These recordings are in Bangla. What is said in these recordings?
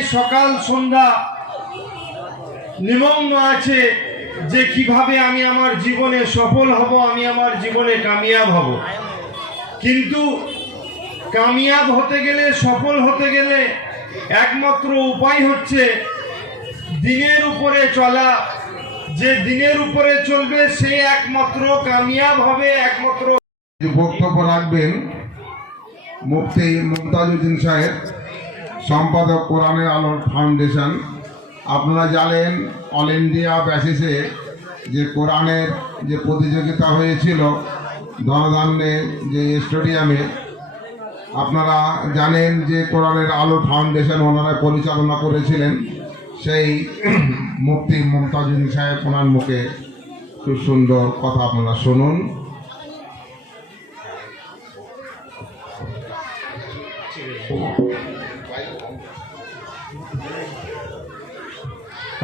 সকাল সন্ধ্যা নিমগ্ন আছে যে কীভাবে আমি আমার জীবনে সফল হব, আমি আমার জীবনে কামিয়াব হব। কিন্তু কামিয়াব হতে গেলে, সফল হতে গেলে একমাত্র উপায় হচ্ছে দিনের উপরে চলা। যে দিনের উপরে চলবে, সে একমাত্র কামিয়াব হবে, একমাত্র বক্তব্য রাখবেন মুফতি মুমতাজুদ্দিন সাহেব। সম্পাদক কোরআনের আলোর ফাউন্ডেশন। আপনারা জানেন, অল ইন্ডিয়া ব্যাসিসে যে কোরআনের যে প্রতিযোগিতা হয়েছিল ধনধান্যে যে স্টেডিয়ামে, আপনারা জানেন যে কোরআনের আলো ফাউন্ডেশন ওনারা পরিচালনা করেছিলেন। সেই মুফতি মুমতাজুদ্দিন সাহেব, ওনার মুখে খুব সুন্দর কথা আপনারা শুনুন।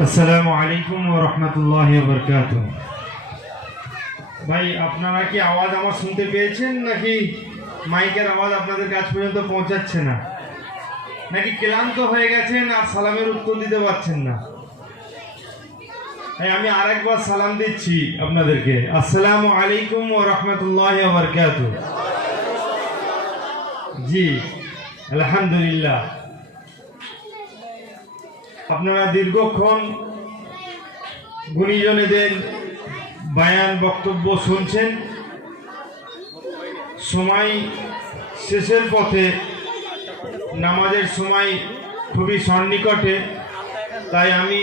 আসসালামু আলাইকুম ওয়া রাহমাতুল্লাহি ওয়া ভাই, আপনারা কি আওয়াজ আমার শুনতে পেয়েছেন নাকি মাইকের আওয়াজ আপনাদের কাছ পর্যন্ত পৌঁছাচ্ছে না? নাকি ক্লান্ত হয়ে গেছেন আর সালামের উত্তর দিতে পারছেন না? তাই আমি আরেকবার সালাম দিচ্ছি আপনাদেরকে। আসসালামু আলাইকুম ওয়া রাহমাতুল্লাহি ওয়া বারাকাতুহু। জি। আলহামদুলিল্লাহ। আপনারা দীর্ঘক্ষণ গুণীজনেদের বায়ান বক্তব্য শুনছেন। সময় শেষের পথে নামাজের সময় খুবই সন্নিকটে, তাই আমি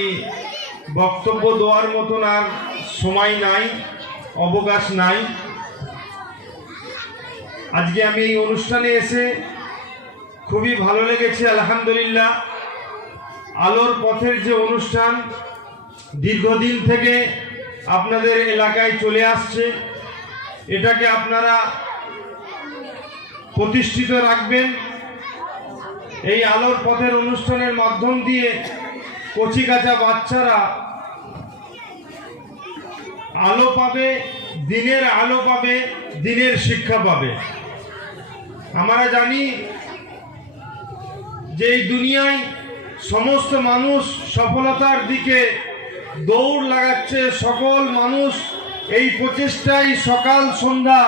বক্তব্য দেওয়ার মতন আর সময় নাই, অবকাশ নাই। আজকে আমি এই অনুষ্ঠানে এসে খুবই ভালো লেগেছে, আলহামদুলিল্লাহ। আলোর পথের যে অনুষ্ঠান দীর্ঘদিন থেকে আপনাদের এলাকায় চলে আসছে, এটাকে আপনারা প্রতিষ্ঠিত রাখবেন। এই আলোর পথের অনুষ্ঠানের মাধ্যম দিয়ে কচিকাচা বাচ্চারা আলো পাবে, দিনের আলো পাবে, দিনের শিক্ষা পাবে। আমরা জানি যে এই দুনিয়ায় সমস্ত মানুষ সফলতার দিকে দৌড় লাগাচ্ছে, সকল মানুষ এই প্রচেষ্টায় সকাল, সন্ধ্যা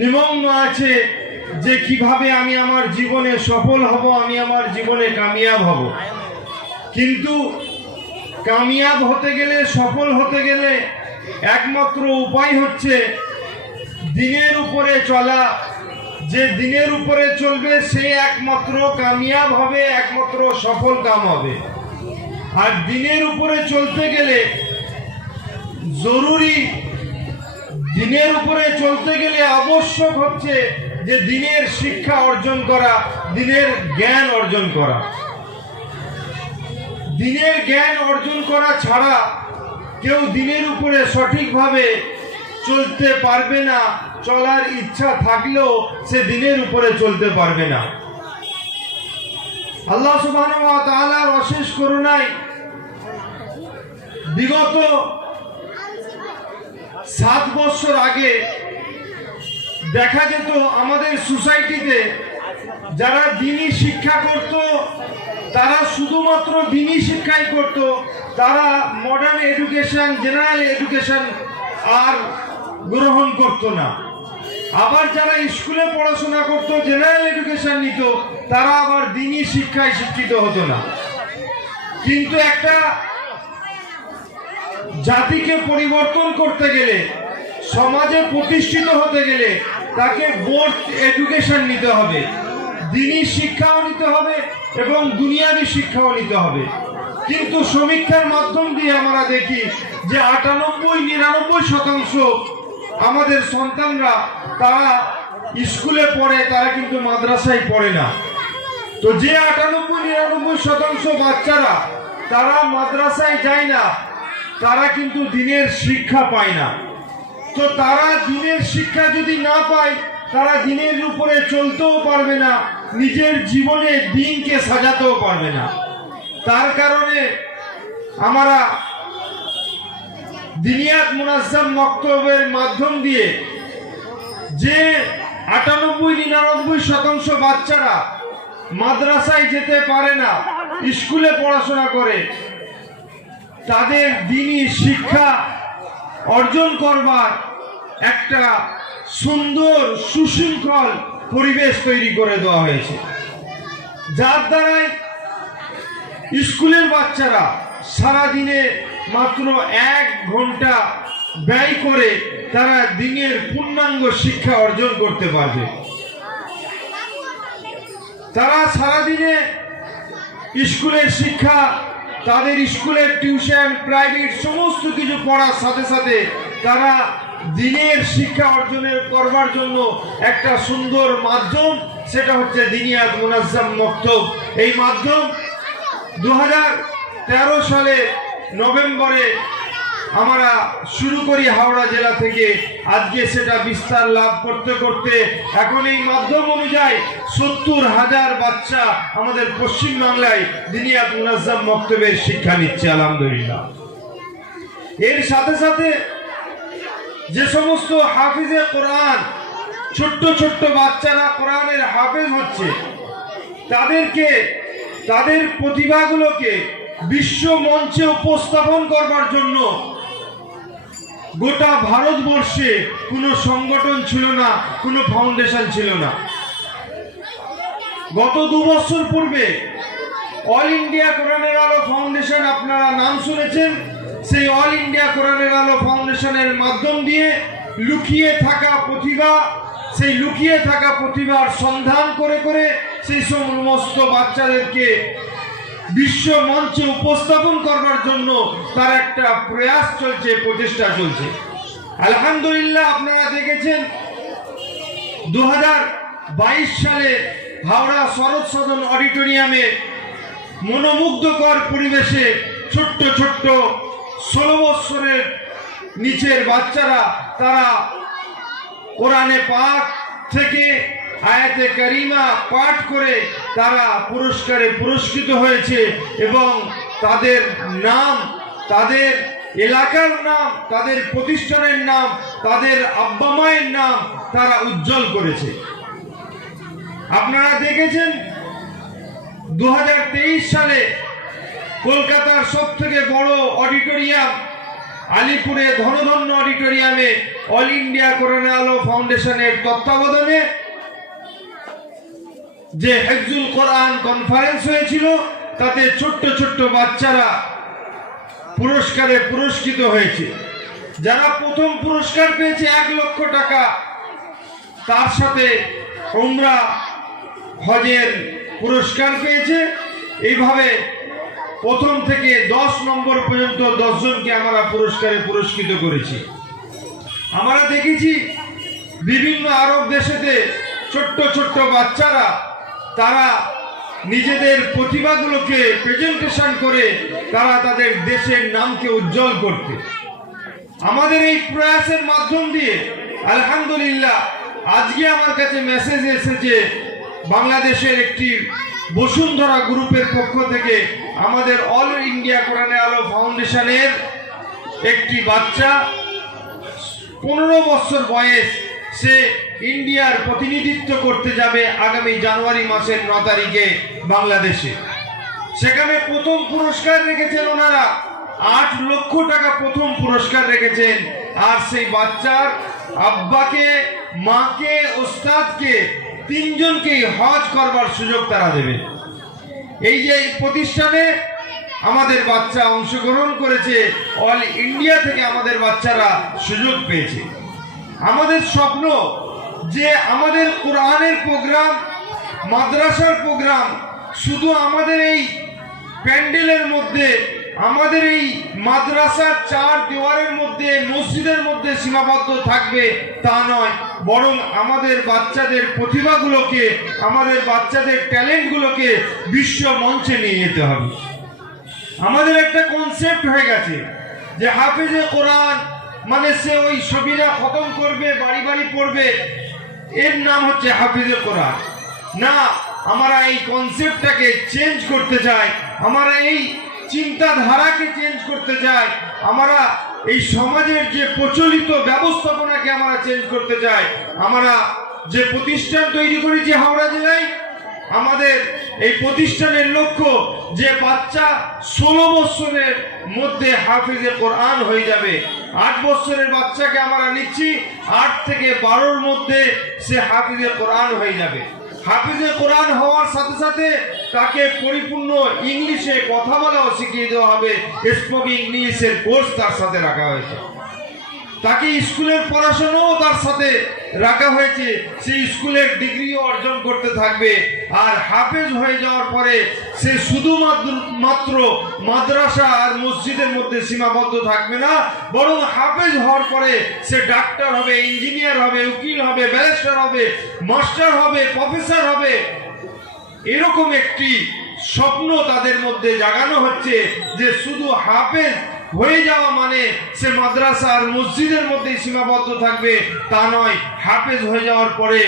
নিমগ্ন আছে যে কীভাবে আমি আমার জীবনে সফল হব, আমি আমার জীবনে কামিয়াব হব। কিন্তু কামিয়াব হতে গেলে, সফল হতে গেলে একমাত্র উপায় হচ্ছে দিনের উপরে চলা যে দিনের উপরে চলবে, সে একমাত্র কামিয়াব হবে, একমাত্র সফল কাম হবে। আর দিনের উপরে চলতে গেলে জরুরি, দিনের উপরে চলতে গেলে আবশ্যক হচ্ছে যে দিনের শিক্ষা অর্জন করা, দিনের জ্ঞান অর্জন করা। দিনের জ্ঞান অর্জন করা ছাড়া কেউ দিনের উপরে সঠিকভাবে চলতে পারবে না, চলার ইচ্ছা থাকলেও সে দিনের উপরে চলতে পারবে না। আল্লাহ তাআলার অশেষ করুণায় বিগত সাত বছর আগে দেখা যেত আমাদের সোসাইটিতে যারা দিনী শিক্ষা করত, তারা শুধুমাত্র দিনী শিক্ষাই করত, তারা মডার্ন এডুকেশন জেনারেল এডুকেশন আর গ্রহণ করত না। আবার যারা স্কুলে পড়াশোনা করত জেনারেল এডুকেশন নিত, তারা আবার দিনী শিক্ষায় শিক্ষিত হতো না। কিন্তু একটা জাতিকে পরিবর্তন করতে গেলে, সমাজে প্রতিষ্ঠিত হতে গেলে তাকে বোর্ড এডুকেশন নিতে হবে। দিনী শিক্ষাও নিতে হবে এবং দুনিয়াবী শিক্ষাও নিতে হবে। কিন্তু সমীক্ষার মাধ্যম দিয়ে আমরা দেখি যে আটানব্বই, নিরানব্বই শতাংশ আমাদের সন্তানরা, তারা স্কুলে পড়ে, তারা কিন্তু মাদ্রাসায় পড়ে না। তো যে আটানব্বই, নিরানব্বই শতাংশ বাচ্চারা, তারা মাদ্রাসায় যায় না, তারা কিন্তু দিনের শিক্ষা পায় না। তো তারা দিনের শিক্ষা যদি না পায়, তারা দিনের উপরে চলতেও পারবে না, নিজের জীবনে দিনকে সাজাতেও পারবে না। তার কারণে, আমরা দিনিয়াত মুনাজ্জাম মক্তবের মাধ্যম দিয়ে যে আটানব্বই নিরানব্বই শতাংশ বাচ্চারা মাদ্রাসায় যেতে পারে না, স্কুলে পড়াশোনা করে, তাদের দিনই শিক্ষা অর্জন করবার একটা সুন্দর, সুশৃঙ্খল পরিবেশ তৈরি করে দেওয়া হয়েছে। যার দ্বারাই স্কুলের বাচ্চারা সারাদিনে মাত্র এক ঘণ্টা ব্যয় করে তারা দিনের পূর্ণাঙ্গ শিক্ষা অর্জন করতে পারবে। তারা সারাদিনে স্কুলের শিক্ষা, তাদের স্কুলের টিউশন, প্রাইভেট, সমস্ত কিছু পড়ার সাথে সাথে তারা দিনের শিক্ষা অর্জনের করবার জন্য একটা সুন্দর মাধ্যম, সেটা হচ্ছে দিনিয়াত মুনাজ্জাম মক্তব। এই মাধ্যম দু সালে নভেম্বরে আমরা শুরু করি হাওড়া জেলা থেকে। আজকে সেটা বিস্তার লাভ করতে করতে এখন এই মাধ্যম অনুযায়ী সত্তর হাজার বাচ্চা আমাদের পশ্চিমবাংলায় দিনিয়াত মুনাজ্জাম মক্তবের শিক্ষা নিচ্ছে, আলহামদুলিল্লাহ। এর সাথে সাথে যে সমস্ত হাফিজে কোরআন, ছোট্ট ছোট্ট বাচ্চারা কোরআনের হাফেজ হচ্ছে, তাদেরকে, তাদের প্রতিভাগুলোকে বিশ্ব মঞ্চে উপস্থাপন করবার জন্য গোটা ভারতবর্ষে কোনো সংগঠন ছিল না, কোনো ফাউন্ডেশন ছিল না। গত দু বছর পূর্বে অল ইন্ডিয়া কোরআনের আলো ফাউন্ডেশন, আপনারা নাম শুনেছেন, সেই অল ইন্ডিয়া কোরআনের আলো ফাউন্ডেশনের মাধ্যম দিয়ে লুকিয়ে থাকা প্রতিভা, সেই লুকিয়ে থাকা প্রতিভার সন্ধান করে করে সেই সমস্ত বাচ্চাদেরকে বিশ্ব মঞ্চে উপস্থাপন করবার জন্য তার একটা প্রয়াস চলছে, প্রচেষ্টা চলছে। আলহামদুলিল্লাহ, আপনারা দেখেছেন দু হাজার বাইশ সালে হাওড়া শরৎ সদন অডিটোরিয়ামে মনোমুগ্ধকর পরিবেশে ছোট্ট ছোট্ট ষোলো বৎসরের নিচের বাচ্চারা, তারা কোরআনে পাক থেকে আয়াতে কারিমা পাঠ করে তারা পুরস্কারে পুরস্কৃত হয়েছে এবং তাদের নাম, তাদের এলাকার নাম, তাদের প্রতিষ্ঠানের নাম, তাদের আব্বা মায়ের নাম তারা উজ্জ্বল করেছে। আপনারা দেখেছেন দু হাজার তেইশ সালে কলকাতার সব থেকে বড় অডিটোরিয়াম, আলিপুরে ধনধন্য অডিটোরিয়ামে অল ইন্ডিয়া কোরআন আলো ফাউন্ডেশনের তত্ত্বাবধানে যে হেফজুল কোরআন কনফারেন্স হয়েছিল, তাতে ছোট্ট ছোট্ট বাচ্চারা পুরস্কারে পুরস্কৃত হয়েছে। যারা প্রথম পুরস্কার পেয়েছে এক লক্ষ টাকা, তার সাথে উমরা হজের পুরস্কার পেয়েছে। এইভাবে প্রথম থেকে দশ নম্বর পর্যন্ত দশজনকে আমরা পুরস্কারে পুরস্কৃত করেছি। আমরা দেখেছি বিভিন্ন আরব দেশেতে ছোট্ট ছোট্ট বাচ্চারা তারা নিজেদের প্রতিভাগুলোকে প্রেজেন্টেশন করে তারা তাদের দেশের নামকে উজ্জ্বল করতে। আমাদের এই প্রয়াসের মাধ্যম দিয়ে, আলহামদুলিল্লাহ, আজকে আমার কাছে মেসেজ এসেছে বাংলাদেশের একটি বসুন্ধরা গ্রুপের পক্ষ থেকে আমাদের অল ইন্ডিয়া কোরআনে আলো ফাউন্ডেশনের একটি বাচ্চা, পনেরো বছর বয়স সে ইন্ডিয়ার প্রতিনিধিত্ব করতে যাবে আগামী জানুয়ারি মাসের ন তারিখে বাংলাদেশে। সেখানে প্রথম পুরস্কার রেখেছেন ওনারা। আট লক্ষ টাকা প্রথম পুরস্কার রেখেছেন। আর সেই বাচ্চার আব্বাকে, মাকে, ওস্তাদকে তিনজনকেই হজ করবার সুযোগ তারা দেবে এই যে প্রতিষ্ঠানে আমাদের বাচ্চা অংশগ্রহণ করেছে, অল ইন্ডিয়া থেকে আমাদের বাচ্চারা সুযোগ পেয়েছে। আমাদের স্বপ্ন যে আমাদের কোরআনের প্রোগ্রাম, মাদ্রাসার প্রোগ্রাম শুধু আমাদের এই প্যান্ডেলের মধ্যে, আমাদের এই মাদ্রাসার চার দেওয়ারের মধ্যে, মসজিদের মধ্যে সীমাবদ্ধ থাকবে তা নয়, বরং আমাদের বাচ্চাদের প্রতিভাগুলোকে, আমাদের বাচ্চাদের ট্যালেন্টগুলোকে বিশ্ব মঞ্চে নিয়ে যেতে হবে। আমাদের একটা কনসেপ্ট হয়ে গেছে যে হাফেজে কোরআন মানে সে ওই ছবিরা খতম করবে, বাড়ি বাড়ি পড়বে। এর নাম হচ্ছে হাফিজে কোরআন। না, আমরা এই কনসেপ্টটাকে চেঞ্জ করতে চাই, আমরা এই চিন্তাধারাকে চেঞ্জ করতে চাই, আমরা এই সমাজের যে প্রচলিত ব্যবস্থাপনাকে আমরা চেঞ্জ করতে চাই, আমরা যে প্রতিষ্ঠান তৈরি করেছি হাওড়া জেলায় আমাদের এই প্রতিষ্ঠানের লক্ষ্য যে বাচ্চা ষোলো বছরের মধ্যে হাফিজে কোরআন হয়ে যাবে। আট বছরের বাচ্চাকে আমরা নিচ্ছি, আট থেকে বারোর মধ্যে সে হাফিজে কোরআন হয়ে যাবে। হাফিজে কোরআন হওয়ার সাথে সাথে তাকে পরিপূর্ণ ইংলিশে কথা বলাও শিখিয়ে দেওয়া হবে। স্পোকিং ইংলিশের কোর্স তার সাথে রাখা হয়েছে। তাকে স্কুলের পড়াশোনাও তার সাথে রাখা হয়েছে। সে স্কুলের ডিগ্রিও অর্জন করতে থাকবে। আর হাফেজ হয়ে যাওয়ার পরে সে শুধুমাত্র মাত্র মাদ্রাসা আর মসজিদের মধ্যে সীমাবদ্ধ থাকবে না, বরং হাফেজ হওয়ার পরে সে ডাক্তার হবে, ইঞ্জিনিয়ার হবে, উকিল হবে, ব্যারিস্টার হবে, মাস্টার হবে, প্রফেসর হবে। এরকম একটি স্বপ্ন তাদের মধ্যে জাগানো হচ্ছে যে শুধু হাফেজ হয়ে যাওয়া মানে সে মাদ্রাসা আর মসজিদের মধ্যে সীমাবদ্ধ থাকবে, তা নয়, হাফেজ হয়ে যাওয়ার পরে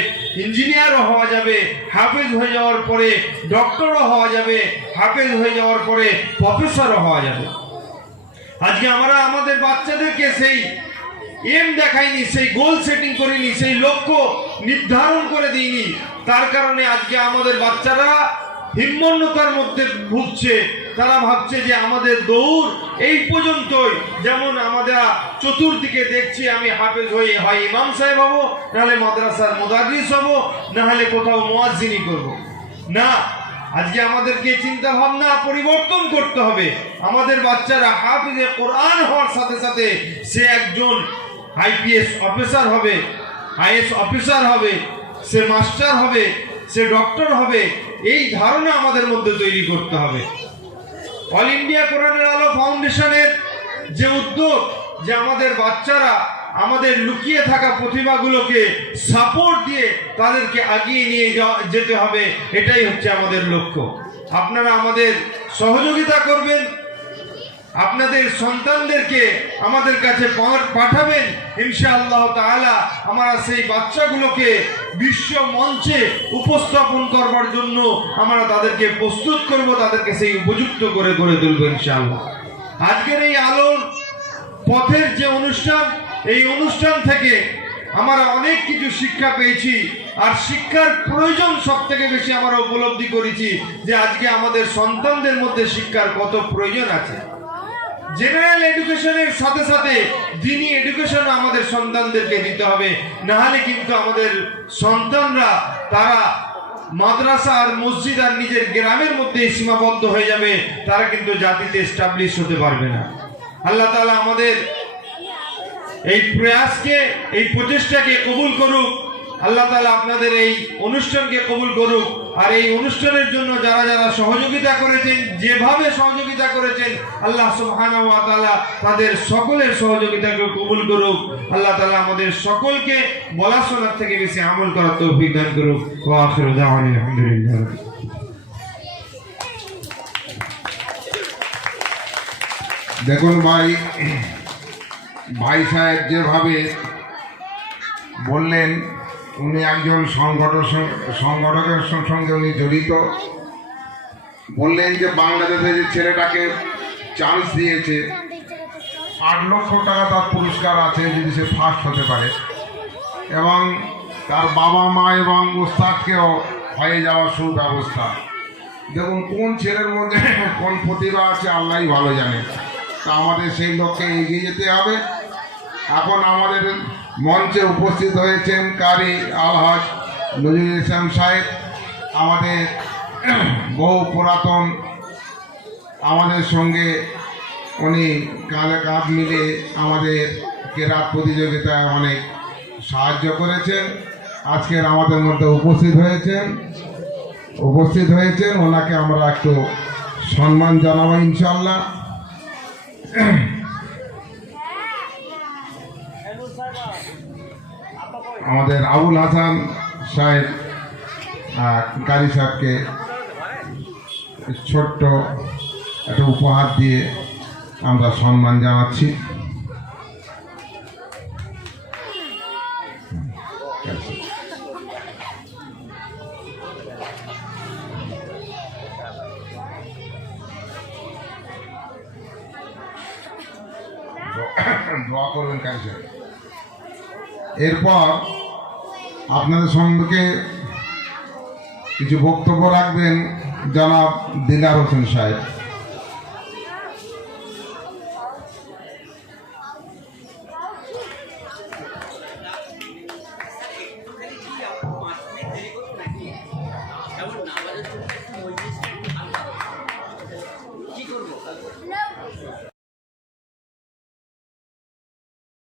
ইঞ্জিনিয়ারও হওয়া যাবে, হাফেজ হয়ে যাওয়ার পরে ডক্টরও হওয়া যাবে, হাফেজ হয়ে যাওয়ার পরে প্রফেসরও হওয়া যাবে। আজকে আমরা আমাদের বাচ্চাদেরকে সেই এম দেখাইনি, সেই গোল সেটিং করিনি, সেই লক্ষ্য নির্ধারণ করে দিইনি। তার কারণে আজকে আমাদের বাচ্চারা হিম্মন্যতার মধ্যে ভুগছে। তারা ভাবছে যে আমাদের দৌড় এই পর্যন্তই। যেমন আমরা চতুর্দিকে দেখছি, আমি হাফেজ হয়ে হয় ইমাম সাহেব হব, নাহলে মাদ্রাসার মুদারিস হব, নাহলে কোথাও মোয়াজিনি করব। না, আজকে আমাদেরকে চিন্তা ভাবনা পরিবর্তন করতে হবে। আমাদের বাচ্চারা হাফিজে কোরআন হওয়ার সাথে সাথে সে একজন আইপিএস অফিসার হবে, আইএস অফিসার হবে, সে মাস্টার হবে, সে ডক্টর হবে, এই ধারণা আমাদের মধ্যে তৈরি করতে হবে। অল ইন্ডিয়া কোরআনের আলো ফাউন্ডেশনের যে উদ্যোগ, যে আমাদের বাচ্চারা আমাদের লুকিয়ে থাকা প্রতিভাগুলোকে সাপোর্ট দিয়ে তাদেরকে আগিয়ে নিয়ে যেতে হবে, এটাই হচ্ছে আমাদের লক্ষ্য। আপনারা আমাদের সহযোগিতা করবেন আপনাদের সন্তানদেরকে আমাদের কাছে পাঠাবেন। ইনশাআল্লাহ তাআলা আমরা সেই বাচ্চাগুলোকে বিশ্ব মঞ্চে উপস্থাপন করবার জন্য আমরা তাদেরকে প্রস্তুত করব, তাদেরকে সেই উপযুক্ত করে গড়ে তুলব ইনশাআল্লাহ। আজকের এই আলোর পথের যে অনুষ্ঠান, এই অনুষ্ঠান থেকে আমরা অনেক কিছু শিক্ষা পেয়েছি আর শিক্ষার প্রয়োজন সব থেকে বেশি আমরা উপলব্ধি করেছি যে আজকে আমাদের সন্তানদের মধ্যে শিক্ষার কত প্রয়োজন আছে। জেনারেল এডুকেশনের সাথে সাথে দিনী এডুকেশন আমাদের সন্তানদেরকে দিতে হবে। নাহলে কিন্তু আমাদের সন্তানরা তারা মাদ্রাসা আর মসজিদ আর নিজের গ্রামের মধ্যে সীমাবদ্ধ হয়ে যাবে, তারা কিন্তু জাতিতে এস্টাবলিশ হতে পারবে না। আল্লাহ তালা আমাদের এই প্রয়াসকে, এই প্রচেষ্টাকে কবুল করুক। আল্লাহ তালা আপনাদের এই অনুষ্ঠানকে কবুল করুক। আর এই অনুষ্ঠানের জন্য যারা যারা সহযোগিতা করেছেন, যেভাবে সহযোগিতা করেছেন, আল্লাহ তাআলা তাদের সকলের সহযোগিতাকে কবুল করুক। আল্লাহ তাআলা আমাদের সকলকে বলা শোনার থেকে বেশি আমল করার তৌফিক দান করুক। দেখুন ভাই ভাই সাহেব যেভাবে বললেন উনি একজন সংগঠন সংগঠকের সঙ্গে উনি জড়িত। বললেন যে বাংলাদেশে যে ছেলেটাকে চান্স দিয়েছে, আট লক্ষ টাকা তার পুরস্কার আছে, যদি সে ফার্স্ট হতে পারে। এবং তার বাবা মা এবং উস্তাদকেও হয়ে যাওয়ার সুব্যবস্থা। দেখুন, কোন ছেলের মধ্যে কোন প্রতিভা আছে আল্লাহই ভালো জানে। তা আমাদের সেই লক্ষ্যে এগিয়ে যেতে হবে। এখন আমাদের মঞ্চে উপস্থিত হয়েছেন কারি আলহাজ নজরুল ইসলাম সাহেব, আমাদের বহু পুরাতন, আমাদের সঙ্গে উনি কাঁধে কাঁধ মিলে আমাদের কেরাত প্রতিযোগিতায় অনেক সাহায্য করেছেন। আজকের আমাদের মধ্যে উপস্থিত হয়েছেন। উপস্থিত হয়েছেন, ওনাকে আমরা একটু সম্মান জানাব ইনশাল্লাহ আমাদের আবুল হাসান সাহেব কারি সাহেবকে ছোট্ট একটা উপহার দিয়ে আমরা সম্মান জানাচ্ছি। করবেন এরপর আপনাদের সঙ্গে কিছু বক্তব্য রাখবেন জনাব দিলার হোসেন সাহেব।